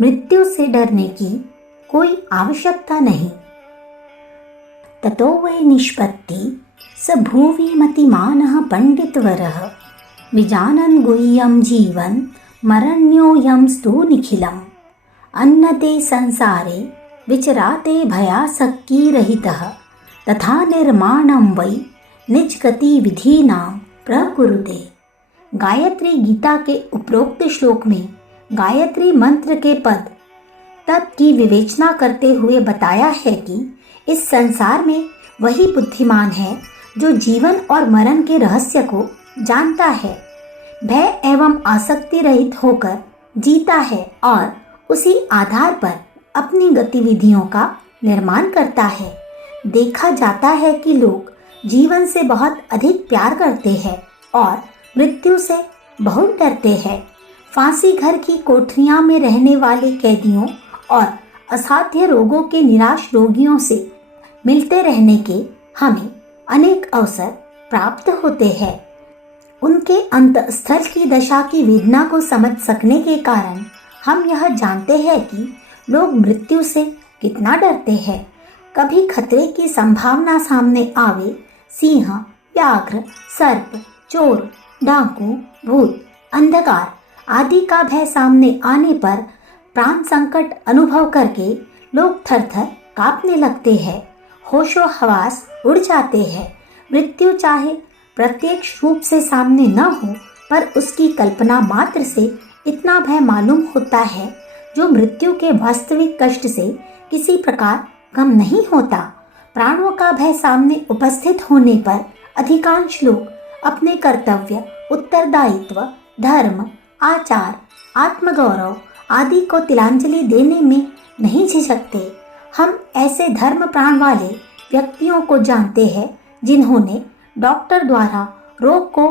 मृत्यु से डरने की कोई आवश्यकता नहीं। ततो वै निष्पत्ति स भुवि मतिमानः पंडितवरः विजानन् गुह्यं जीवन मरण्योऽयं स्तु निखिलम् अन्नते संसारे विचराते भयासक्तिरहितः तथा निर्माणं वै निजगति विधिनां प्रकुरुते। गायत्री गीता के उपरोक्त श्लोक में गायत्री मंत्र के पद तत् की विवेचना करते हुए बताया है कि इस संसार में वही बुद्धिमान है जो जीवन और मरण के रहस्य को जानता है, भय एवं आसक्ति रहित होकर जीता है और उसी आधार पर अपनी गतिविधियों का निर्माण करता है। देखा जाता है कि लोग जीवन से बहुत अधिक प्यार करते हैं और मृत्यु से बहुत डरते हैं। फांसी घर की कोठरियां में रहने वाले कैदियों और असाध्य रोगों के निराश रोगियों से मिलते रहने के हमें अनेक अवसर प्राप्त होते हैं। उनके अंतःस्थल की दशा की वेदना को समझ सकने के कारण हम यह जानते हैं कि लोग मृत्यु से कितना डरते हैं। कभी खतरे की संभावना सामने आवे, सिंह, व्याघ्र, सर्प, चोर, डाकू, भूत, अंधकार आदि का भय सामने आने पर प्राण संकट अनुभव करके लोग थर-थर कांपने लगते हैं, होशो हवास उड़ जाते हैं। मृत्यु चाहे प्रत्यक्ष रूप से सामने न हो पर उसकी कल्पना मात्र से इतना भय मालूम होता है जो मृत्यु के वास्तविक कष्ट से किसी प्रकार कम नहीं होता। प्राणों का भय सामने उपस्थित होने पर अधिकांश लोग अपने कर्तव्य, उत्तरदायित्व, धर्म, आचार, आत्मगौरव आदि को तिलांजलि देने में नहीं झिझकते। हम ऐसे धर्म प्राण वाले व्यक्तियों को जानते हैं जिन्होंने डॉक्टर द्वारा रोग को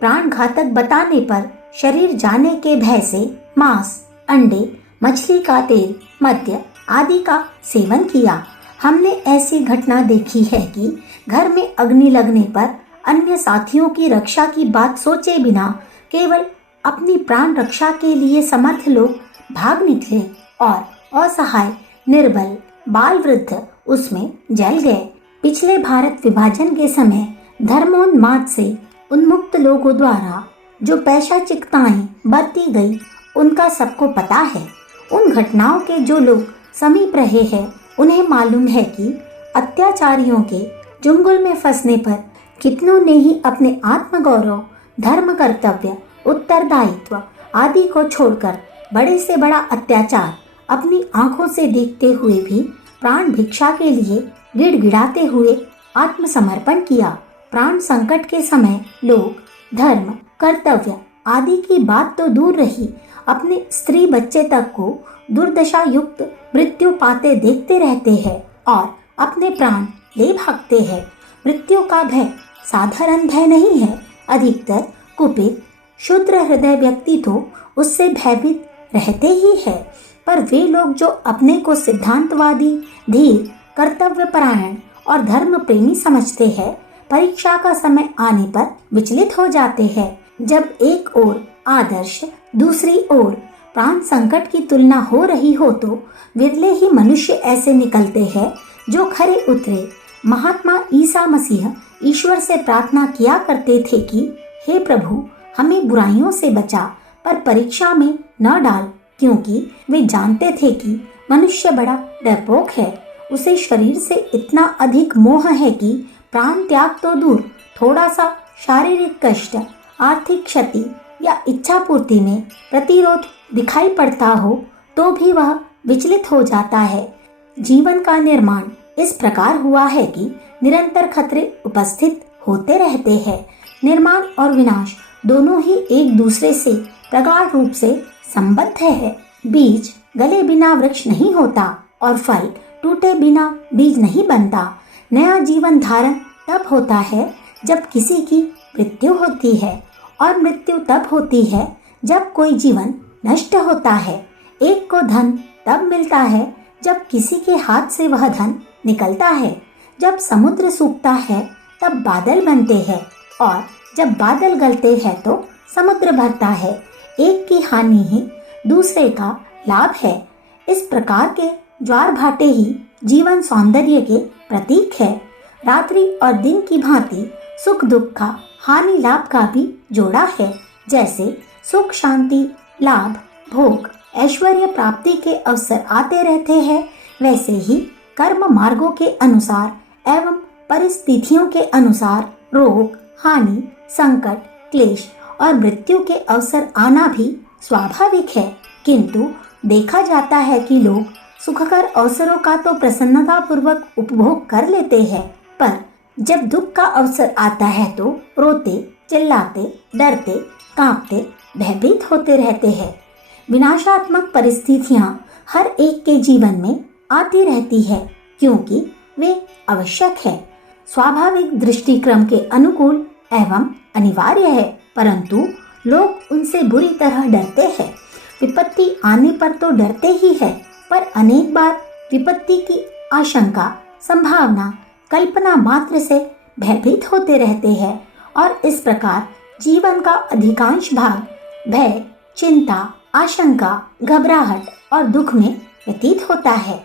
प्राण घातक बताने पर शरीर जाने के भय से मांस, अंडे, मछली का तेल, मद्य आदि का सेवन किया। हमने ऐसी घटना देखी है कि घर में अग्नि लगने पर अन्य साथियों की रक्षा की बात सोचे बिना केवल अपनी प्राण रक्षा के लिए समर्थ लोग भाग निकले और असहाय, निर्बल, बाल वृद्ध उसमें जल गए। पिछले भारत विभाजन के समय धर्मोन्माद से उन्मुक्त लोगों द्वारा जो पैशाचिकताएं बरती गई उनका सबको पता है। उन घटनाओं के जो लोग समीप रहे हैं उन्हें मालूम है कि अत्याचारियों के चुंगल में फंसने पर कितनों ने ही अपने आत्मगौरव, धर्म कर्तव्य, उत्तरदायित्व आदि को छोड़कर बड़े से बड़ा अत्याचार अपनी आंखों से देखते हुए भी प्राण भिक्षा के लिए गिड़गिड़ाते हुए आत्मसमर्पण किया। प्राण संकट के समय लोग धर्म, कर्तव्य आदि की बात तो दूर रही, अपने स्त्री बच्चे तक को दुर्दशा युक्त मृत्यु पाते देखते रहते हैं और अपने प्राण ले भागते हैं। मृत्यु का भय साधारण भय नहीं है। अधिकतर कुपित, शुद्र हृदय व्यक्ति तो उससे भयभीत रहते ही है, पर वे लोग जो अपने को सिद्धांतवादी, धीर, कर्तव्यपरायण और धर्म प्रेमी समझते हैं, परीक्षा का समय आने पर विचलित हो जाते हैं। जब एक ओर आदर्श, दूसरी ओर प्राण संकट की तुलना हो रही हो तो विरले ही मनुष्य ऐसे निकलते हैं जो खरे उतरे। महात्मा ईसा मसीह ईश्वर से प्रार्थना किया करते थे कि हे प्रभु, हमें बुराइयों से बचा पर परीक्षा में न डाल, क्योंकि वे जानते थे कि मनुष्य बड़ा डरपोक है। उसे शरीर से इतना अधिक मोह है कि प्राण त्याग तो दूर, थोड़ा सा शारीरिक कष्ट, आर्थिक क्षति या इच्छा पूर्ति में प्रतिरोध दिखाई पड़ता हो तो भी वह विचलित हो जाता है। जीवन का निर्माण इस प्रकार हुआ है कि निरंतर खतरे उपस्थित होते रहते हैं। निर्माण और विनाश दोनों ही एक दूसरे से प्रगाढ़ रूप से संबद्ध है। बीज गले बिना वृक्ष नहीं होता और फल टूटे बिना बीज नहीं बनता। नया जीवन धारण तब होता है जब किसी की मृत्यु होती है और मृत्यु तब होती है जब कोई जीवन नष्ट होता है। एक को धन तब मिलता है जब किसी के हाथ से वह धन निकलता है। जब समुद्र सूखता है तब बादल बनते हैं और जब बादल गलते हैं तो समुद्र भरता है। एक की हानि ही दूसरे का लाभ है। इस प्रकार के ज्वार भाटे ही जीवन सौंदर्य के प्रतीक है। रात्रि और दिन की भांति सुख दुख का, हानि लाभ का भी जोड़ा है। जैसे सुख शांति लाभ भोग ऐश्वर्य प्राप्ति के अवसर आते रहते हैं, वैसे ही कर्म मार्गों के अनुसार एवं परिस्थितियों के अनुसार रोग हानि संकट क्लेश और मृत्यु के अवसर आना भी स्वाभाविक है। किंतु देखा जाता है कि लोग सुखकर अवसरों का तो प्रसन्नता पूर्वक उपभोग कर लेते हैं, पर जब दुख का अवसर आता है तो रोते चिल्लाते डरते कांपते भयभीत होते रहते हैं। विनाशात्मक परिस्थितियां हर एक के जीवन में आती रहती है, क्योंकि वे आवश्यक है, स्वाभाविक दृष्टिक्रम के अनुकूल एवं अनिवार्य है, परंतु लोग उनसे बुरी तरह डरते हैं। विपत्ति आने पर तो डरते ही है, पर अनेक बार विपत्ति की आशंका संभावना कल्पना मात्र से भयभीत होते रहते हैं और इस प्रकार जीवन का अधिकांश भाग भय चिंता आशंका घबराहट और दुख में व्यतीत होता है।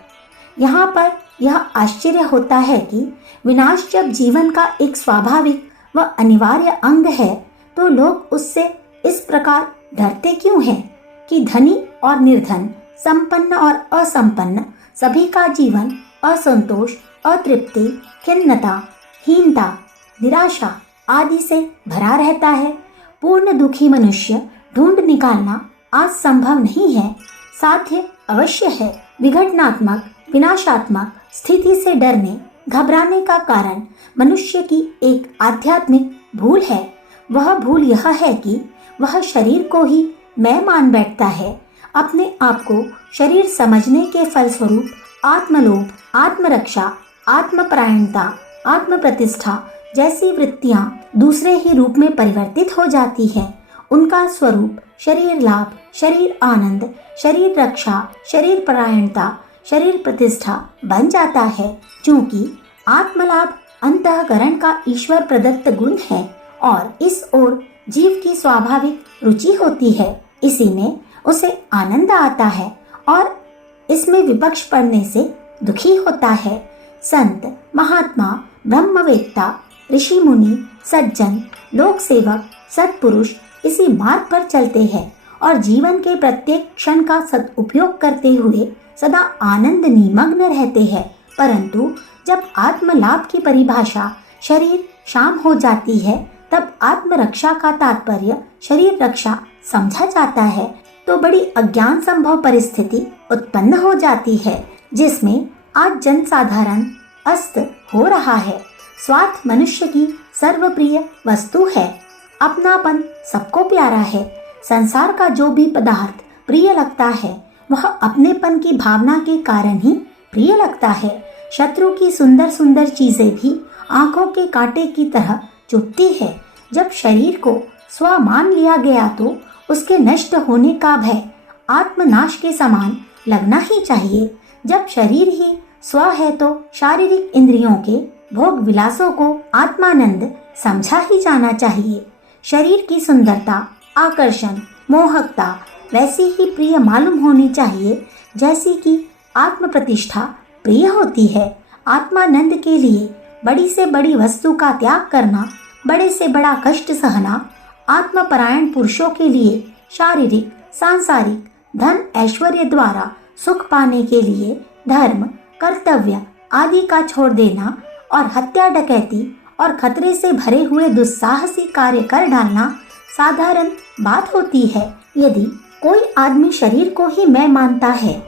यहाँ पर यह आश्चर्य होता है कि विनाश जब जीवन का एक स्वाभाविक व अनिवार्य अंग है, तो लोग उससे इस प्रकार डरते क्यों हैं कि धनी और निर्धन संपन्न और असंपन्न सभी का जीवन असंतोष अतृप्ति खिन्नता हीनता निराशा आदि से भरा रहता है। पूर्ण दुखी मनुष्य ढूंढ निकालना आज संभव नहीं है, साध्य अवश्य है। विघटनात्मक विनाशात्मक स्थिति से डरने घबराने का कारण मनुष्य की एक आध्यात्मिक भूल है। वह भूल यह है कि वह शरीर को ही मैं मान बैठता है। अपने आप को शरीर समझने के फलस्वरूप आत्मलोभ आत्मरक्षा आत्मपरायणता आत्म प्रतिष्ठा जैसी वृत्तियां दूसरे ही रूप में परिवर्तित हो जाती हैं। उनका स्वरूप शरीर लाभ शरीर आनंद शरीर रक्षा शरीर परायणता शरीर प्रतिष्ठा बन जाता है। क्योंकि आत्मलाभ अंतःकरण का ईश्वर प्रदत्त गुण है और इस ओर जीव की स्वाभाविक रुचि होती है, इसी में उसे आनंद आता है और इसमें विपक्ष पड़ने से दुखी होता है। संत महात्मा ब्रह्मवेत्ता ऋषि मुनि सज्जन लोक सेवक सत्पुरुष इसी मार्ग पर चलते हैं और जीवन के प्रत्येक क्षण का सदुपयोग करते हुए सदा आनंद निमग्न रहते हैं। परंतु जब आत्मलाभ की परिभाषा शरीर शाम हो जाती है, तब आत्मरक्षा का तात्पर्य शरीर रक्षा समझा जाता है, तो बड़ी अज्ञान संभव परिस्थिति उत्पन्न हो जाती है, जिसमें आज जनसाधारण अस्त हो रहा है। स्वार्थ मनुष्य की सर्वप्रिय वस्तु है। अपनापन सबको प्यारा है। संसार का जो भी पदार्थ प्रिय लगता है, वह अपनेपन की भावना के कारण ही प्रिय लगता है। शत्रु की सुंदर सुंदर चीजें भी आंखों के कांटे की तरह चुभती है। जब शरीर को स्व मान लिया गया, तो उसके नष्ट होने का भय आत्मनाश के समान लगना ही चाहिए। जब शरीर ही स्व है, तो शारीरिक इंद्रियों के भोग विलासों को आत्मानंद समझा ही जाना चाहिए। शरीर की सुंदरता आकर्षण मोहकता वैसी ही प्रिय मालूम होनी चाहिए, जैसी कि आत्म प्रतिष्ठा प्रिय होती है। आत्मानंद के लिए बड़ी से बड़ी वस्तु का त्याग करना, बड़े से बड़ा कष्ट सहना, आत्मपरायण पुरुषों के लिए शारीरिक सांसारिक धन ऐश्वर्य द्वारा सुख पाने के लिए धर्म कर्तव्य आदि का छोड़ देना और हत्या डकैती और खतरे से भरे हुए दुस्साहसी कार्य कर डालना साधारण बात होती है। यदि कोई आदमी शरीर को ही मैं मानता है,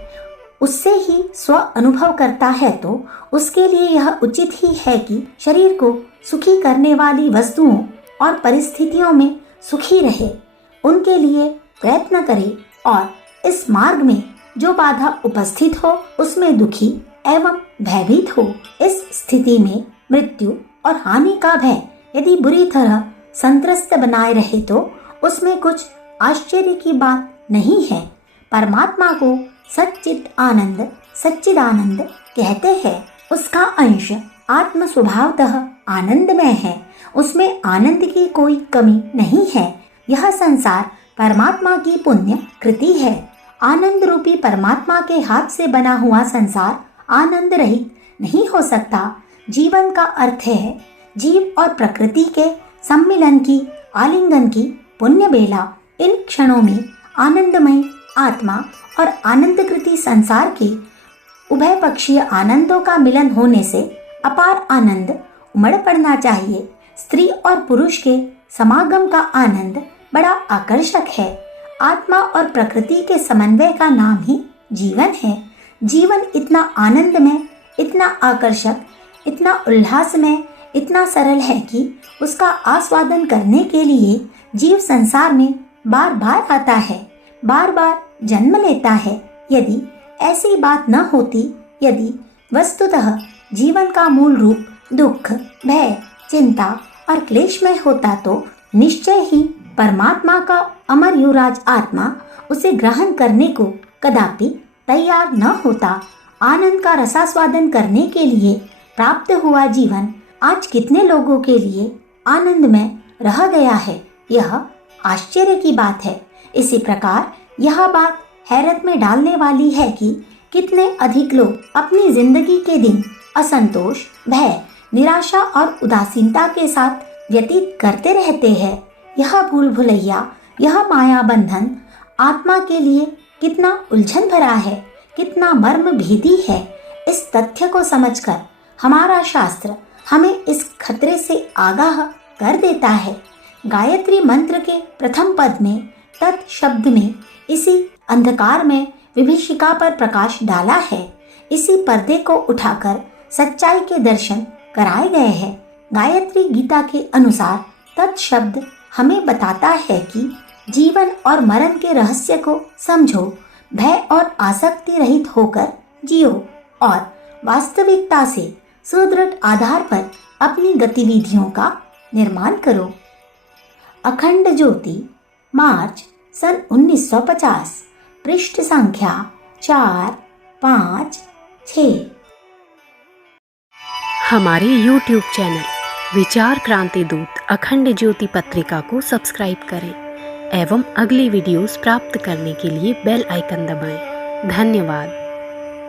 उससे ही स्व अनुभव करता है, तो उसके लिए यह उचित ही है कि शरीर को सुखी करने वाली वस्तुओं और परिस्थितियों में सुखी रहे, उनके लिए प्रयत्न करे और इस मार्ग में जो बाधा उपस्थित हो उसमें दुखी एवं भयभीत हो। इस स्थिति में मृत्यु और हानि का भय यदि बुरी तरह संत्रस्त बनाए रहे, तो उसमें कुछ आश्चर्य की बात नहीं है। परमात्मा को सच्चिदानंद कहते हैं। उसका अंश आत्म स्वभावतः आनंदमय है, उसमें आनंद की कोई कमी नहीं है। यह संसार परमात्मा की पुण्य कृति है आनंद रूपी परमात्मा के हाथ से बना हुआ संसार आनंद रहित नहीं हो सकता। जीवन का अर्थ है जीव और प्रकृति के सम्मिलन की, आलिंगन की पुण्य बेला। इन क्षणों में आनंदमय आत्मा और आनंदकृति संसार के उभय पक्षीय आनंदों का मिलन होने से अपार आनंद उमड़ पड़ना चाहिए। स्त्री और पुरुष के समागम का आनंद बड़ा आकर्षक है। आत्मा और प्रकृति के समन्वय का नाम ही जीवन है। जीवन इतना आनंदमय, इतना आकर्षक, इतना उल्लासमय, इतना सरल है कि उसका आस्वादन करने के लिए जीव संसार में बार बार आता है, बार बार जन्म लेता है। यदि ऐसी बात न होती, यदि वस्तुतः जीवन का मूल रूप दुख, भय, चिंता और क्लेशमय होता तो निश्चय ही परमात्मा का अमर युवराज आत्मा उसे ग्रहण करने को कदापि तैयार न होता। आनंद का रसास्वादन करने के लिए प्राप्त हुआ जीवन आज कितने लोगों के लिए आनंद में रह गया है, यह आश्चर्य की बात है। इसी प्रकार यह बात हैरत में डालने वाली है कि कितने अधिक लोग अपनी जिंदगी के दिन असंतोष, भय, निराशा और उदासीनता के साथ व्यतीत करते रहते हैं। यह भूल भुलैया, यह माया बंधन आत्मा के लिए कितना उलझन भरा है, कितना मर्म भेदी है। इस तथ्य को समझकर हमारा शास्त्र हमें इस खतरे से आगाह कर देता है। गायत्री मंत्र के प्रथम पद में तत् शब्द में इसी अंधकार में विभीषिका पर प्रकाश डाला है। इसी पर्दे को उठाकर सच्चाई के दर्शन कराए गए हैं। गायत्री गीता के अनुसार तत् शब्द हमें बताता है कि जीवन और मरण के रहस्य को समझो, भय और आसक्ति रहित होकर जियो और वास्तविकता से सुदृढ़ आधार पर अपनी गतिविधियों का निर्माण करो। अखंड ज्योति, मार्च सन 1950, पृष्ठ संख्या 4, 5, 6। हमारे YouTube चैनल विचार क्रांति दूत अखंड ज्योति पत्रिका को सब्सक्राइब करें एवं अगली वीडियोस प्राप्त करने के लिए बेल आइकन दबाएं। धन्यवाद।